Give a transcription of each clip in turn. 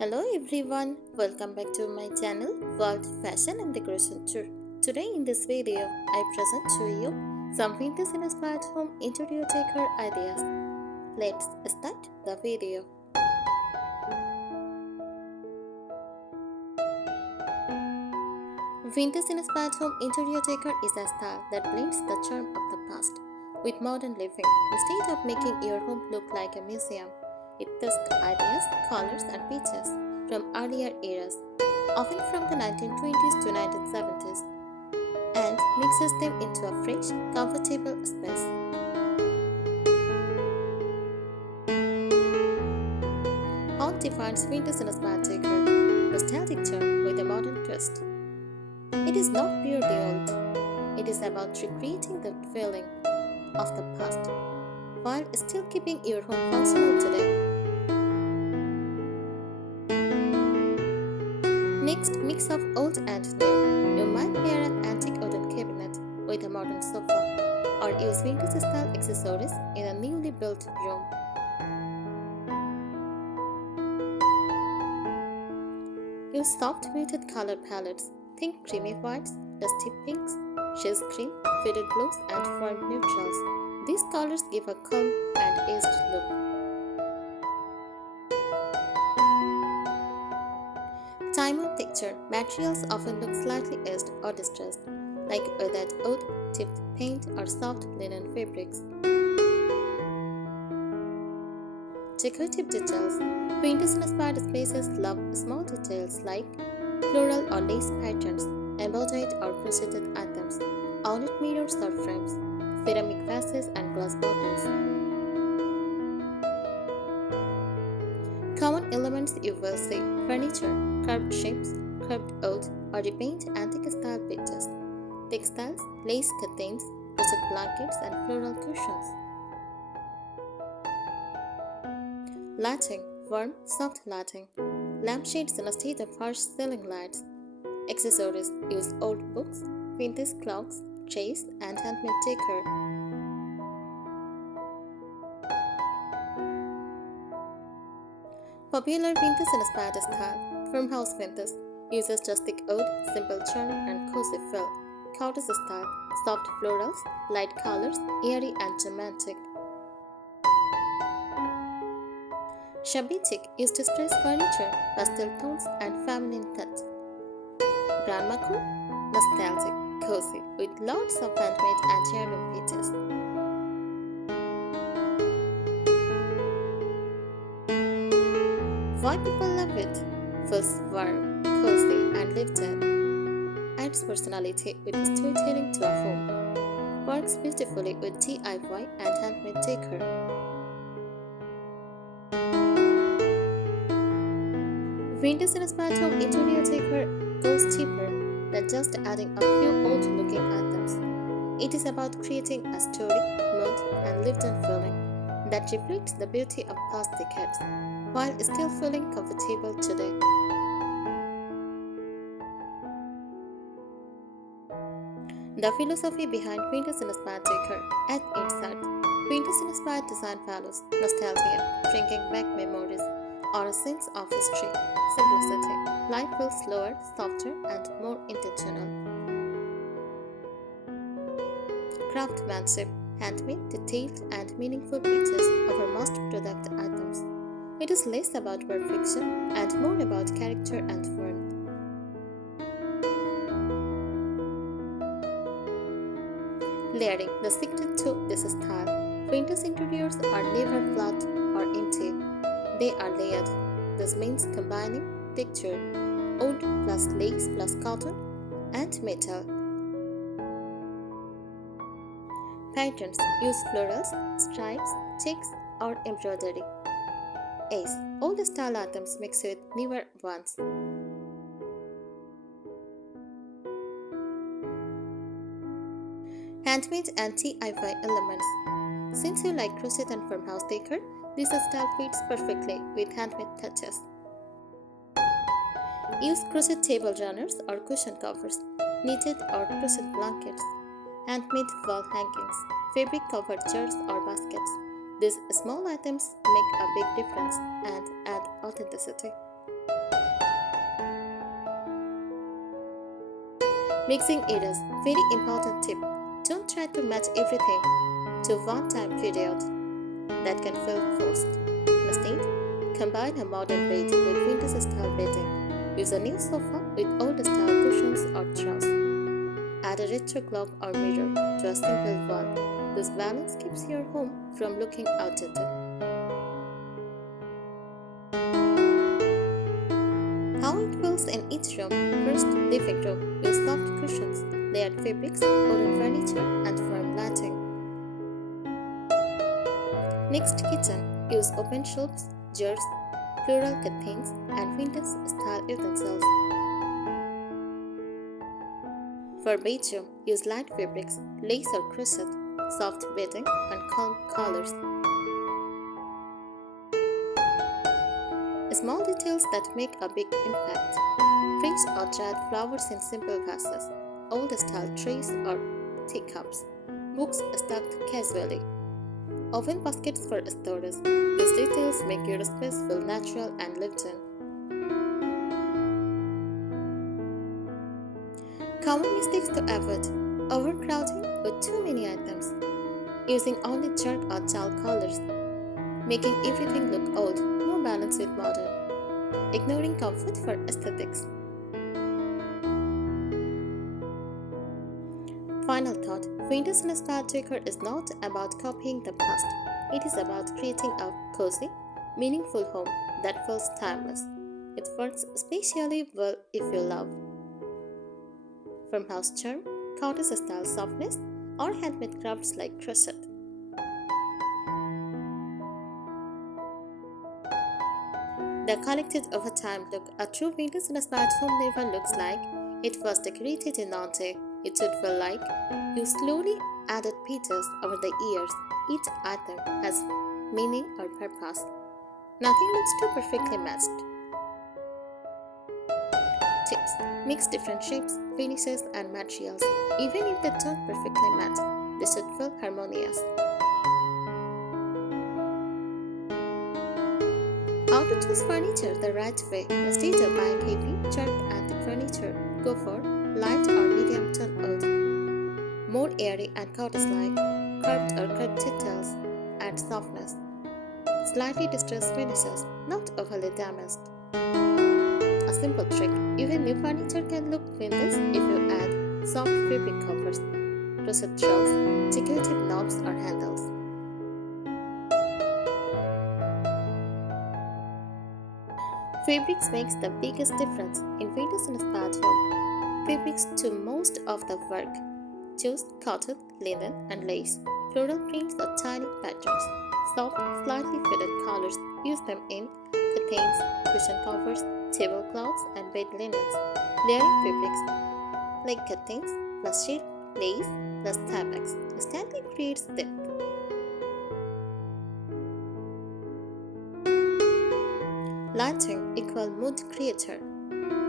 Hello everyone, welcome back to my channel World Fashion and Decoration Tour. Today in this video, I present to you some vintage inspired home interior decor ideas. Let's start the video. Vintage inspired home interior decor is a style that blends the charm of the past with modern living. Instead of making your home look like a museum, it takes ideas, colors, and pictures from earlier eras, often from the 1920s to 1970s, and mixes them into a fresh, comfortable space. What defines vintage inspired decor? Nostalgic charm with a modern twist. It is not purely old. It is about recreating the feeling of the past while still keeping your home functional today. Next, mix of old and new. You might pair an antique wooden cabinet with a modern sofa or use vintage style accessories in a newly built room. Use soft muted color palettes. Think creamy whites, dusty pinks, shades cream, faded blues, and firm neutrals. These colors give a calm and aged look. Time on texture. Materials often look slightly aged or distressed, like weathered wood, chipped paint, or soft linen fabrics. Decorative details. Vintage-inspired spaces love small details like floral or lace patterns, embroidered or crocheted items, ornate mirrors or frames, ceramic vases, and glass bottles. Common elements you will see: furniture, curved shapes, curved wood, or repaint antique-style pictures, textiles, lace curtains, crochet blankets, and floral cushions. Lighting, warm, soft lighting, lampshades instead of harsh ceiling lights. Accessories, use old books, vintage clocks, trays, and handmade decor. Popular vintage inspired style. Farmhouse vintage uses rustic wood, simple charm, and cozy feel. Cottage style, soft florals, light colors, airy and romantic. Shabby chic used distressed furniture, pastel tones, and feminine touch. Grandma cool, nostalgic, cozy, with lots of handmade and heirloom pieces. Why people love it? Feels warm, cozy, and lived in. Adds personality with storytelling to a home. Works beautifully with DIY and handmade decor. Vintage inspired home interior decor goes cheaper than just adding a few old looking items. It is about creating a story, mood, and lived in feeling that reflects the beauty of past decades while still feeling comfortable today. The philosophy behind vintage inspired decor at insight. Vintage inspired design values nostalgia, bringing back memories, or a sense of history, simplicity. Life feels slower, softer, and more intentional. Craftsmanship, handmade, detailed, and meaningful pieces over most product items. It is less about perfection and more about character and form. Layering, the secret to this style. Vintage interiors are never flat or empty. They are layered. This means combining texture, wood plus lace plus cotton, and metal. Patterns, use florals, stripes, checks, or embroidery. Ace, old style items mixed with newer ones. Handmade and DIY elements. Since you like crochet and farmhouse decor, this style fits perfectly with handmade touches. Use crochet table runners or cushion covers, knitted or crochet blankets, handmade wall hangings, fabric covered jars or baskets. These small items make a big difference and add authenticity. Mixing it is very important tip. Don't try to match everything to one-time period that can feel forced. Instead, combine a modern bed with vintage-style bedding. Use a new sofa with old-style cushions or throws. Add a retro clock or mirror to a simple wall. This balance keeps your home from looking outdated. How it feels in each room. First, living room. Use soft cushions, layered fabrics, wooden furniture, and firm lighting. Next, kitchen. Use open shelves, jars, floral curtains, and vintage-style utensils. For bedroom, use light fabrics, lace or crochet, soft bedding, and calm colors. Small details that make a big impact. Fresh or dried flowers in simple vases, old-style trays or teacups, books stacked casually, open baskets for storage. These details make your space feel natural and lived in. Common mistakes to avoid: overcrowding with too many items, using only dark or dull colors, making everything look old, no balance with modern, ignoring comfort for aesthetics. Final thought: vintage-inspired decor is not about copying the past. It is about creating a cozy, meaningful home that feels timeless. It works especially well if you love farmhouse charm, cottage-style softness, or handmade crafts like crochet. The collected over time look: a true vintage-inspired home never looks like it was decorated in one day. It should feel like you slowly added pieces over the years. Each item has meaning or purpose. Nothing looks too perfectly matched. Tips: mix different shapes, finishes, and materials. Even if they don't perfectly match, they should feel harmonious. How to choose furniture the right way. Instead of buying heavy, dark antique furniture, go for light or medium tone wood. More airy and cottage-like, carved or cut details add softness. Slightly distressed finishes, not overly damaged. A simple trick: even new furniture can look vintage if you add soft fabric covers, crochet shelves, decorative knobs or handles. Fabrics makes the biggest difference in vintage-inspired home. Fabrics do most of the work. Choose cotton, linen, and lace. Floral prints or tiny patterns. Soft, slightly faded colors. Use them in curtains, cushion covers, tablecloths, and bed linens. Layering fabrics like curtains plus sheet, lace plus fabrics instantly creates depth. Lighting equal mood creator.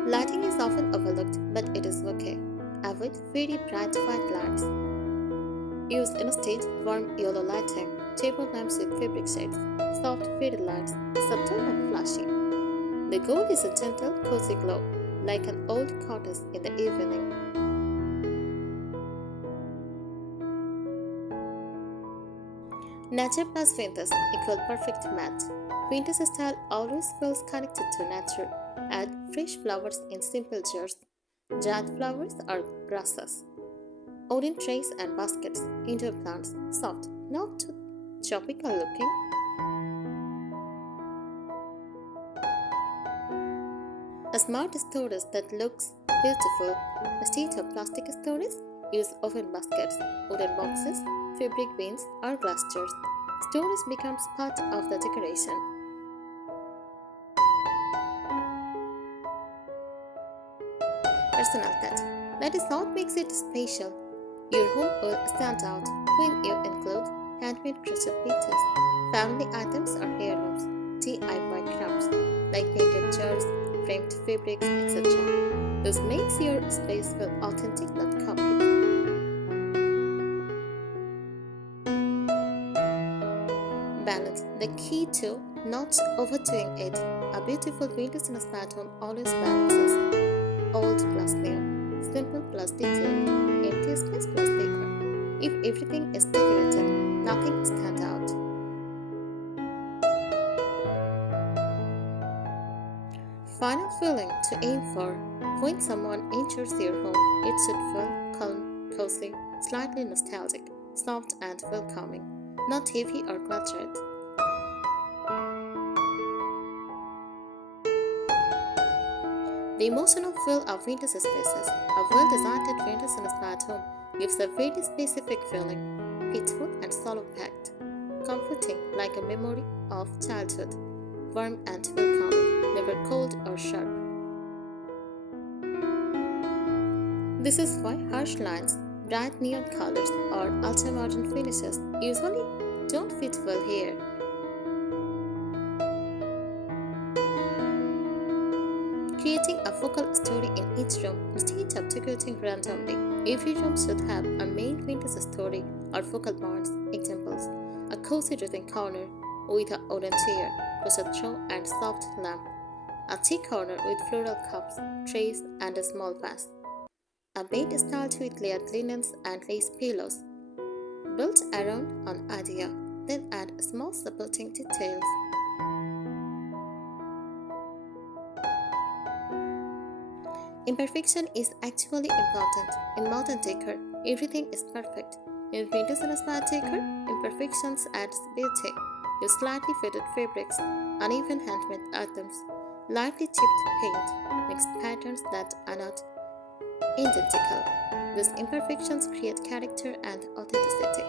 Lighting is often overlooked, but it is okay. Avoid very bright white lights. Use instead warm yellow lighting, table lamps with fabric shades, soft faded lights, subtle and flashy. The goal is a gentle, cozy glow, like an old cottage in the evening. Nature plus vintage equal perfect match. Vintage style always feels connected to nature. Add fresh flowers in simple jars, dried flowers or grasses, wooden trays and baskets, indoor plants, soft, not too tropical looking. A smart storage that looks beautiful. Instead of plastic storage, use oven baskets, wooden boxes, fabric bins, or glass jars. Storage becomes part of the decoration. Personal touch. That is what makes it special. Your home will stand out when you include handmade crochet pieces, family items or heirlooms, DIY crafts like painted jars, framed fabrics, etc. This makes your space feel authentic, not copied. Balance. The key to not overdoing it. A beautiful vintage inspired home always balances old plus new, simple plus detailed, empty space plus decor. If everything is decorated, nothing stands out. Final feeling to aim for. When someone enters your home, it should feel calm, cozy, slightly nostalgic, soft and welcoming, not heavy or cluttered. The emotional feel of vintage spaces, a well-designed vintage and smart home, gives a very specific feeling, peaceful and solo-packed, comforting like a memory of childhood, warm and welcoming, never cold or sharp. This is why harsh lines, bright neon colors, or ultra-modern finishes usually don't fit well here. Creating a focal story in each room instead of decorating randomly. Every room should have a main vintage story or focal points. Examples: a cozy reading corner with a wooden chair, a throw and soft lamp. A tea corner with floral cups, trays, and a small vase. A bed styled with layered linens and lace pillows. Built around an idea, then add small supporting details. Imperfection is actually important. In modern decor, everything is perfect. In vintage and smart decor, imperfections adds beauty. Use slightly faded fabrics, uneven handmade items, lightly chipped paint, mixed patterns that are not identical. These imperfections create character and authenticity.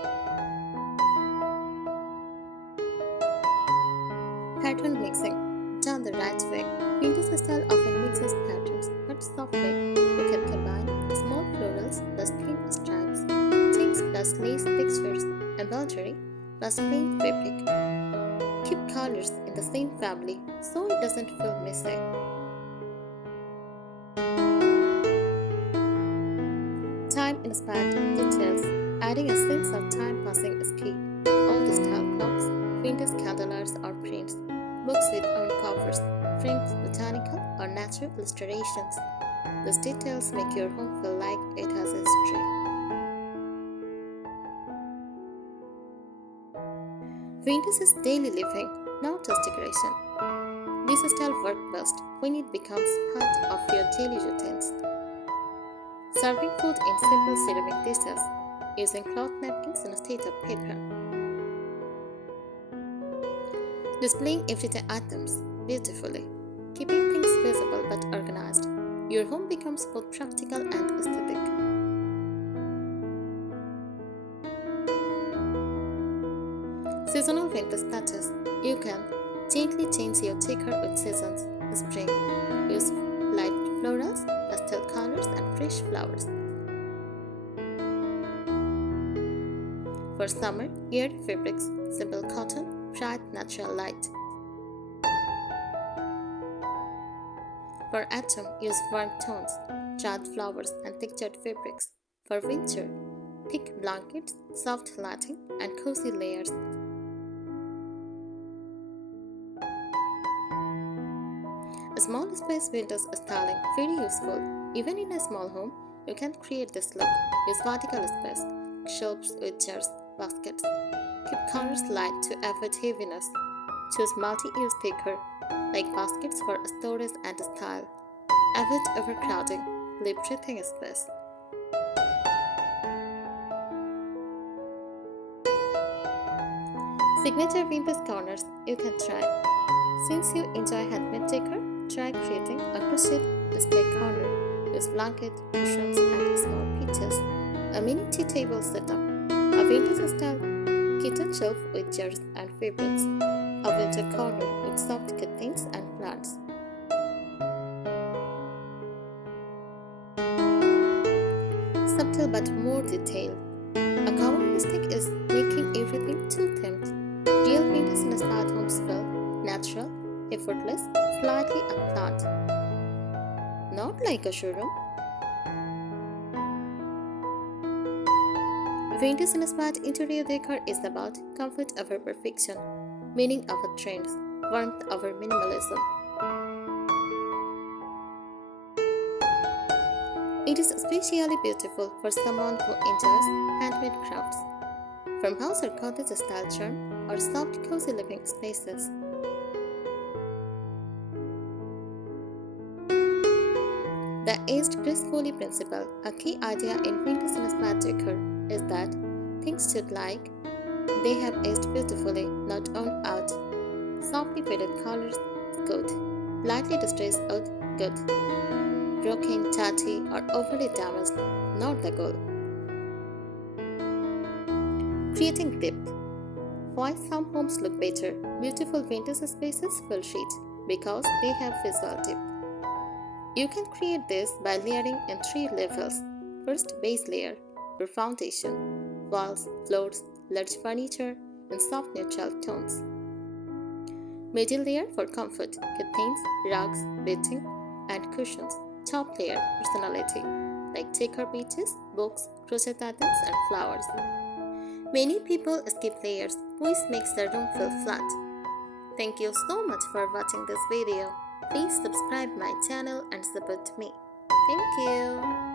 Pattern mixing, done the right way. Vintage style often mixes patterns, but softly. You can combine small florals plus thin stripes, checks plus lace textures, embroidery plus plain fabric. Keep colors in the same family so it doesn't feel messy. Time-inspired details, adding a sense of time passing is key. Old style clocks, vintage candelabras or prints, books with own covers, framed botanical or natural illustrations. These details make your home feel like it has a history. Vintage is daily living, not just decoration. This style works best when it becomes part of your daily routines. Serving food in simple ceramic dishes, using cloth napkins instead of paper. Displaying everyday items beautifully, keeping things visible but organized. Your home becomes both practical and aesthetic. Seasonal vintage touches. You can gently change your decor with seasons. Spring, use light florals, pastel colors, and fresh flowers. For summer, airy fabrics, simple cotton, bright natural light. For autumn, use warm tones, dried flowers, and textured fabrics. For winter, thick blankets, soft lighting, and cozy layers. A small space windows styling very useful. Even in a small home, you can create this look. Use vertical space, shelves with chairs, baskets. Keep corners light to avoid heaviness. Choose multi-use decor, like baskets for storage and style. Avoid overcrowding. Leave breathing space. Signature vintage corners you can try. Since you enjoy handmade decor, try creating a crochet display corner. Use blanket, cushions, and small pieces. A mini tea table setup. A vintage style kitchen shelf with chairs and fabrics. A winter corner with soft curtains and plants. Subtle but more detailed. A common mistake is making everything too themed. Real vintage in smart homes feel natural, effortless, slightly unplanned. Not like a showroom. Vintage in smart interior decor is about comfort over perfection, meaning over trends, warmth over minimalism. It is especially beautiful for someone who enjoys handmade crafts. Farmhouse or cottage style charm or soft, cozy living spaces. The aged gracefully principle, a key idea in vintage and smart decor, is that things should like they have aged beautifully, not worn out. Softly faded colors, good. Lightly distressed wood, good. Broken, tatty, or overly damaged, not the goal. Creating depth. Why some homes look better? Beautiful vintage spaces feel rich because they have visual depth. You can create this by layering in three levels. First, base layer, or foundation, walls, floors, large furniture, and soft neutral tones. Middle layer for comfort, curtains, rugs, bedding, and cushions. Top layer, personality, like decor pieces, books, crochet patterns, and flowers. Many people skip layers, which makes the room feel flat. Thank you so much for watching this video. Please subscribe my channel and support me. Thank you.